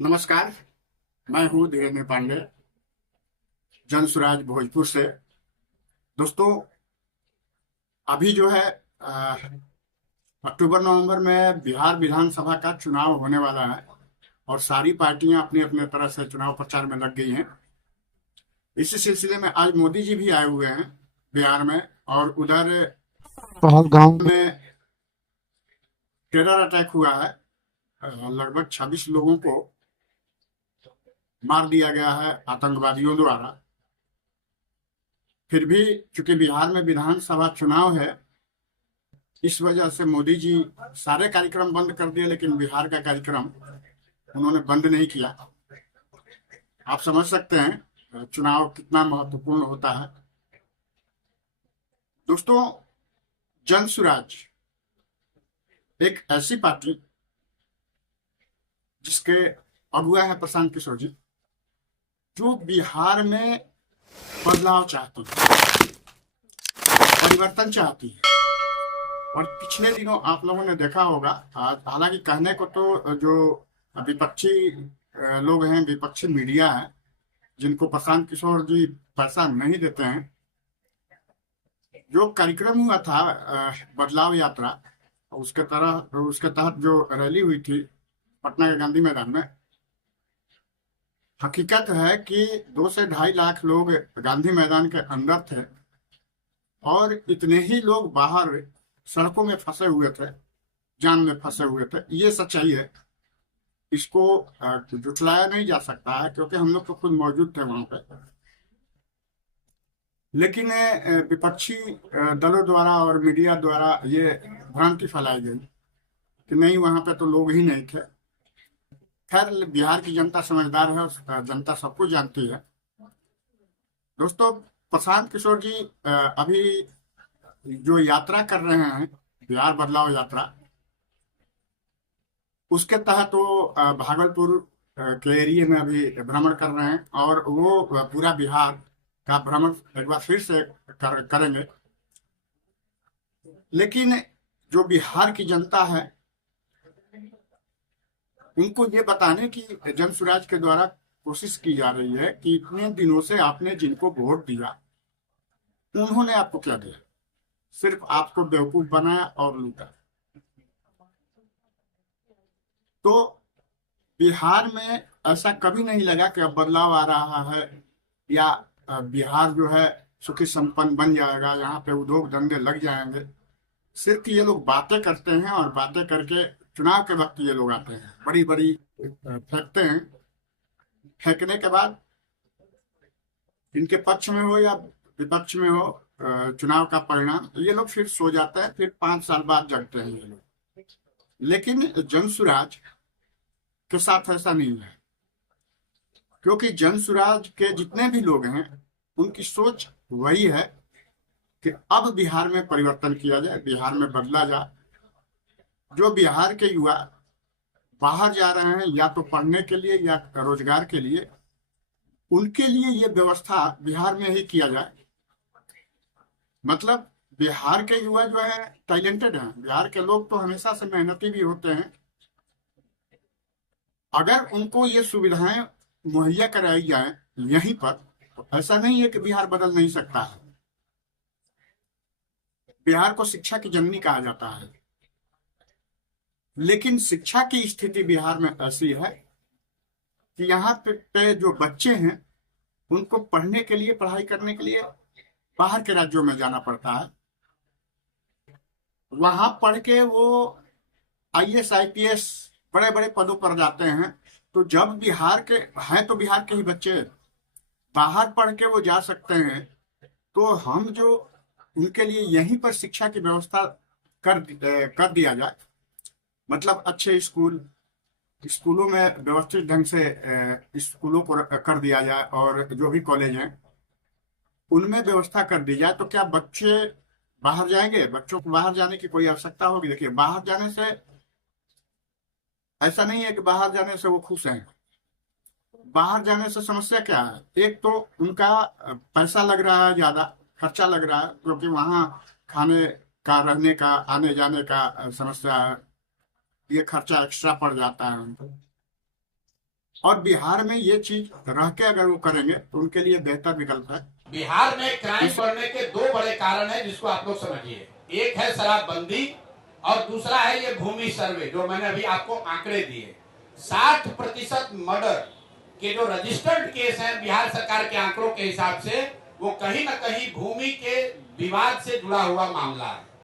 नमस्कार। मैं हूँ धीरेन्द्र पांडे, जन सुराज भोजपुर से। दोस्तों, अभी जो है अ, अक्टूबर नवंबर में बिहार विधानसभा का चुनाव होने वाला है और सारी पार्टियां अपने अपने तरह से चुनाव प्रचार में लग गई हैं। इसी सिलसिले में आज मोदी जी भी आए हुए हैं बिहार में, और उधर पहलगाम में में टेरर अटैक हुआ है। लगभग 26 लोगों को मार दिया गया है आतंकवादियों द्वारा। फिर भी चूंकि बिहार में विधानसभा चुनाव है, इस वजह से मोदी जी सारे कार्यक्रम बंद कर दिए, लेकिन बिहार का कार्यक्रम उन्होंने बंद नहीं किया। आप समझ सकते हैं चुनाव कितना महत्वपूर्ण होता है। दोस्तों, जन सुराज एक ऐसी पार्टी जिसके अगुआ है प्रशांत किशोर जी, जो बिहार में बदलाव चाहती है, परिवर्तन चाहती है। और पिछले दिनों आप लोगों ने देखा होगा, हालांकि कहने को तो जो विपक्षी लोग हैं, विपक्षी मीडिया है, जिनको प्रशांत किशोर जी पैसा नहीं देते हैं, जो कार्यक्रम हुआ था बदलाव यात्रा, उसके तहत जो रैली हुई थी पटना के गांधी मैदान में, हकीकत है कि 2 से 2.5 लाख लोग गांधी मैदान के अंदर थे और इतने ही लोग बाहर सड़कों में फंसे हुए थे, जाम में फंसे हुए थे। ये सच्चाई है, इसको जुटलाया नहीं जा सकता है, क्योंकि हम लोग तो खुद मौजूद थे वहां पे। लेकिन विपक्षी दलों द्वारा और मीडिया द्वारा ये भ्रांति फैलाई गई कि नहीं, वहां पे तो लोग ही नहीं थे। खैर, बिहार की जनता समझदार है और जनता सब कुछ जानती है। दोस्तों, प्रशांत किशोर जी अभी जो यात्रा कर रहे हैं, बिहार बदलाव यात्रा, उसके तहत वो भागलपुर के एरिया में अभी भ्रमण कर रहे हैं, और वो पूरा बिहार का भ्रमण एक बार फिर से करेंगे। लेकिन जो बिहार की जनता है, उनको ये बताने की जन सुराज के द्वारा कोशिश की जा रही है कि इतने दिनों से आपने जिनको वोट दिया, उन्होंने आपको क्या दिया? सिर्फ आपको बेवकूफ बनाया और लूटा। तो बिहार में ऐसा कभी नहीं लगा कि अब बदलाव आ रहा है, या बिहार जो है सुखी संपन्न बन जाएगा, यहाँ पे उद्योग धंधे लग जाएंगे। सिर्फ ये लोग बातें करते हैं, और बातें करके चुनाव के वक्त ये लोग आते हैं, बड़ी बड़ी फेंकते हैं। फेंकने के बाद इनके पक्ष में हो या विपक्ष में हो, चुनाव का परिणाम, ये लोग फिर सो जाते हैं, फिर 5 साल बाद जगते हैं ये लोग। लेकिन जनसुराज के साथ ऐसा नहीं है, क्योंकि जनसुराज के जितने भी लोग हैं, उनकी सोच वही है कि अब बिहार में परिवर्तन किया जाए, बिहार में बदला जाए। जो बिहार के युवा बाहर जा रहे हैं, या तो पढ़ने के लिए या रोजगार के लिए, उनके लिए ये व्यवस्था बिहार में ही किया जाए। मतलब बिहार के युवा जो है टैलेंटेड हैं, बिहार के लोग तो हमेशा से मेहनती भी होते हैं। अगर उनको ये सुविधाएं मुहैया कराई जाए यहीं पर, तो ऐसा नहीं है कि बिहार बदल नहीं सकता है। बिहार को शिक्षा की जननी कहा जाता है, लेकिन शिक्षा की स्थिति बिहार में ऐसी है कि यहाँ पे जो बच्चे हैं, उनको पढ़ने के लिए, पढ़ाई करने के लिए बाहर के राज्यों में जाना पड़ता है। वहां पढ़ के वो आईएएस आईपीएस बड़े बड़े पदों पर जाते हैं। तो जब बिहार के हैं, तो बिहार के ही बच्चे बाहर पढ़ के वो जा सकते हैं, तो हम जो उनके लिए यहीं पर शिक्षा की व्यवस्था कर दिया जाए। मतलब अच्छे स्कूलों में व्यवस्थित ढंग से स्कूलों को कर दिया जाए, और जो भी कॉलेज हैं उनमें व्यवस्था कर दी जाए, तो क्या बच्चे बाहर जाएंगे? बच्चों को बाहर जाने की कोई आवश्यकता होगी? देखिए, बाहर जाने से ऐसा नहीं है कि बाहर जाने से वो खुश हैं। बाहर जाने से समस्या क्या है? एक तो उनका पैसा लग रहा है, ज्यादा खर्चा लग रहा है, क्योंकि वहाँ खाने का, रहने का, आने जाने का समस्या है। ये खर्चा एक्स्ट्रा पड़ जाता है उनको। और बिहार में ये चीज रह के अगर वो करेंगे तो उनके लिए बेहतर विकल्प है। बिहार में क्राइम बढ़ने के दो बड़े कारण हैं जिसको आप लोग समझिए। एक है शराबबंदी और दूसरा है ये भूमि सर्वे जो मैंने अभी आपको आंकड़े दिए। 60% मर्डर के जो रजिस्टर्ड केस हैं बिहार सरकार के आंकड़ों के हिसाब से वो कहीं ना कहीं भूमि के विवाद से जुड़ा हुआ मामला है।